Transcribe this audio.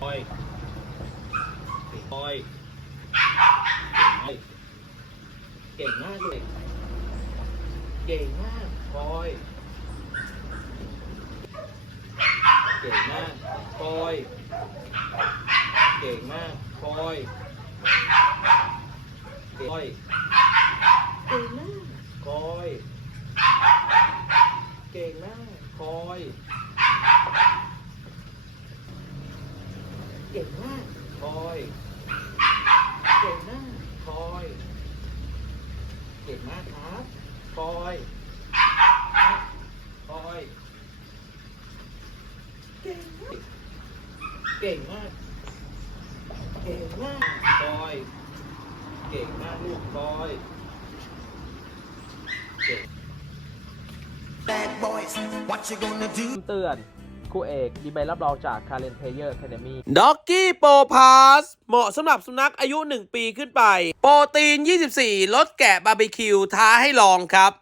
คอยคอยเก่งมากเลย เก่งมากคอย เก่งมากคอย เก่งมากคอยคอยเก่งมากคอย เก่งมากคอย ก่งมากคอยเก่งมากคอยเก่งมากครับคอยคอยเก่งมากเก่งมากเก่งมากคอยเก่งมากลูกคอยเก่ง Bad boys, what you gonna do? เตือน คู่เอกมีใบรับรองจาก Karen Player Academy ด็อกกี้โปรพาสเหมาะสำหรับสุนัขอายุ 1 ปีขึ้นไป โปรตีน 24 ลดแกะบาร์บีคิวท้าให้ลองครับ